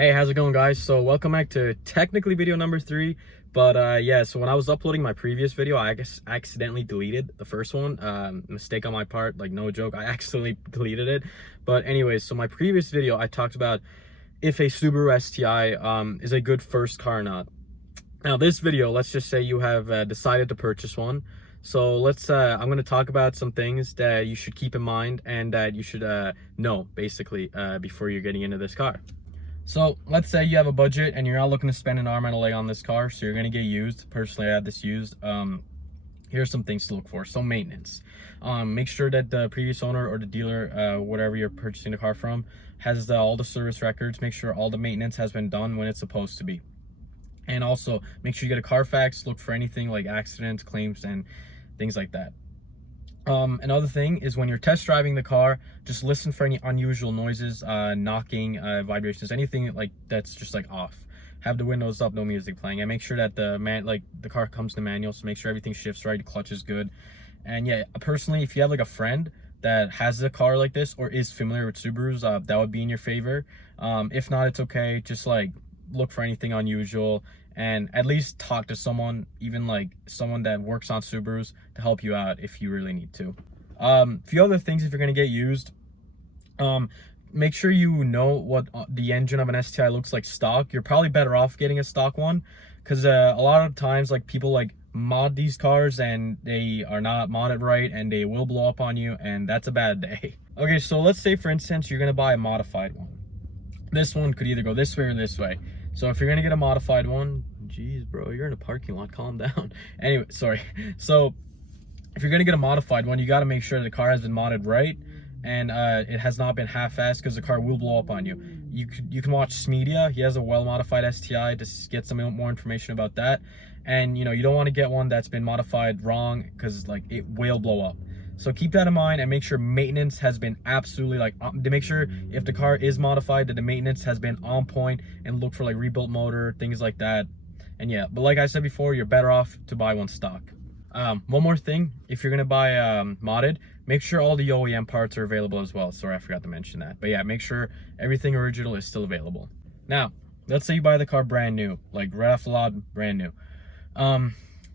Hey, how's it going, guys? So welcome back to technically video number 3, but yeah, so when I was uploading my previous video, I guess I accidentally deleted the first one. Mistake on my part, like no joke, I accidentally deleted it. But anyways, so my previous video I talked about if a Subaru STI is a good first car or not. Now this video, let's just say you have decided to purchase one. So I'm going to talk about some things that you should keep in mind and that you should know basically before you're getting into this car. So let's say you have a budget and you're not looking to spend an arm and a leg on this car, so you're going to get used. Personally, I had this used. Here's some things to look for. So maintenance. Make sure that the previous owner or the dealer, whatever you're purchasing the car from, has all the service records. Make sure all the maintenance has been done when it's supposed to be. And also make sure you get a Carfax. Look for anything like accidents, claims, and things like that. Another thing is when you're test driving the car, just listen for any unusual noises, knocking, vibrations, anything like that's just like off. Have the windows up, no music playing, and make sure that the car comes to manual, so make sure everything shifts right, the clutch is good. And yeah, personally, if you have like a friend that has a car like this or is familiar with Subarus, that would be in your favor. If not, it's okay. Just like look for anything unusual and at least talk to someone, even like someone that works on Subarus, to help you out if you really need to. A few other things if you're going to get used. Make sure you know what the engine of an STI looks like stock. You're probably better off getting a stock one because a lot of times like people like mod these cars and they are not modded right and they will blow up on you, and that's a bad day. Okay, so let's say for instance you're going to buy a modified one. This one could either go this way or this way. So if you're gonna get a modified one, geez, bro, you're in a parking lot, calm down. Anyway, sorry. So if you're gonna get a modified one, you gotta make sure the car has been modded right and it has not been half-assed, because the car will blow up on you. You can watch Smedia. He has a well-modified STI to get some more information about that. And you know, you don't want to get one that's been modified wrong, because like it will blow up. So keep that in mind and make sure maintenance has been absolutely to make sure if the car is modified that the maintenance has been on point, and look for like rebuilt motor, things like that. And yeah, but like I said before, you're better off to buy one stock. One more thing, if you're gonna buy modded, make sure all the OEM parts are available as well. Sorry, I forgot to mention that. But yeah, make sure everything original is still available. Now, let's say you buy the car brand new, like right off the lot, brand new.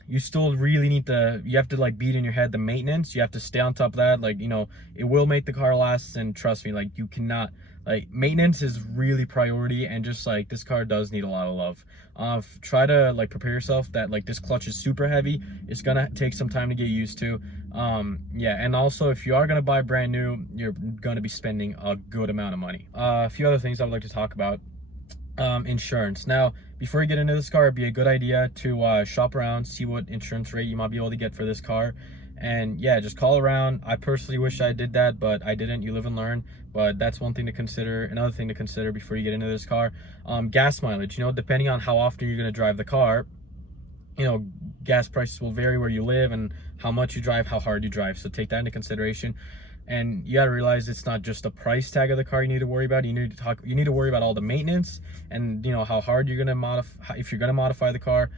You still really need you have to like beat in your head the maintenance. You have to stay on top of that. Like, you know, it will make the car last, and trust me, like you cannot, like maintenance is really priority, and just like this car does need a lot of love. Try to like prepare yourself that like this clutch is super heavy. It's gonna take some time to get used to. Yeah, and also if you are gonna buy brand new, you're gonna be spending a good amount of money. A few other things I would like to talk about. Insurance. Now, before you get into this car, it'd be a good idea to shop around, see what insurance rate you might be able to get for this car. And yeah, just call around. I personally wish I did that, but I didn't. You live and learn. But that's one thing to consider. Another thing to consider before you get into this car, gas mileage. You know, depending on how often you're going to drive the car, you know, gas prices will vary where you live and how much you drive, how hard you drive. So take that into consideration. And you got to realize it's not just the price tag of the car you need to worry about. You need to worry about all the maintenance and, you know, how hard you're going to modify, if you're going to modify the car,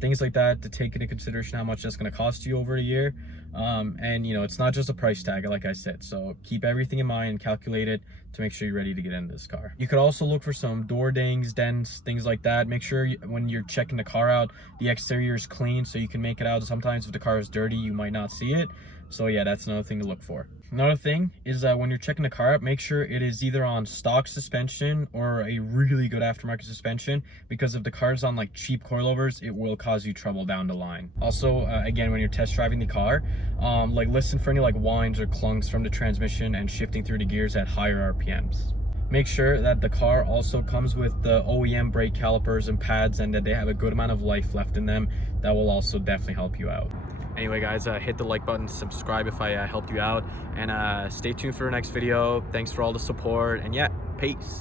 things like that, to take into consideration how much that's going to cost you over a year. And, you know, it's not just a price tag, like I said. So keep everything in mind and calculate it to make sure you're ready to get into this car. You could also look for some door dings, dents, things like that. Make sure when you're checking the car out, the exterior is clean so you can make it out. Sometimes if the car is dirty, you might not see it. So yeah, that's another thing to look for. Another thing is when you're checking the car out, make sure it is either on stock suspension or a really good aftermarket suspension, because if the car is on like cheap coilovers, it will cause you trouble down the line. Also, again, when you're test driving the car, like listen for any like whines or clunks from the transmission and shifting through the gears at higher RPMs. Make sure that the car also comes with the OEM brake calipers and pads, and that they have a good amount of life left in them. That will also definitely help you out. Anyway, guys, hit the like button, subscribe if I helped you out, and stay tuned for the next video. Thanks for all the support, and yeah, peace.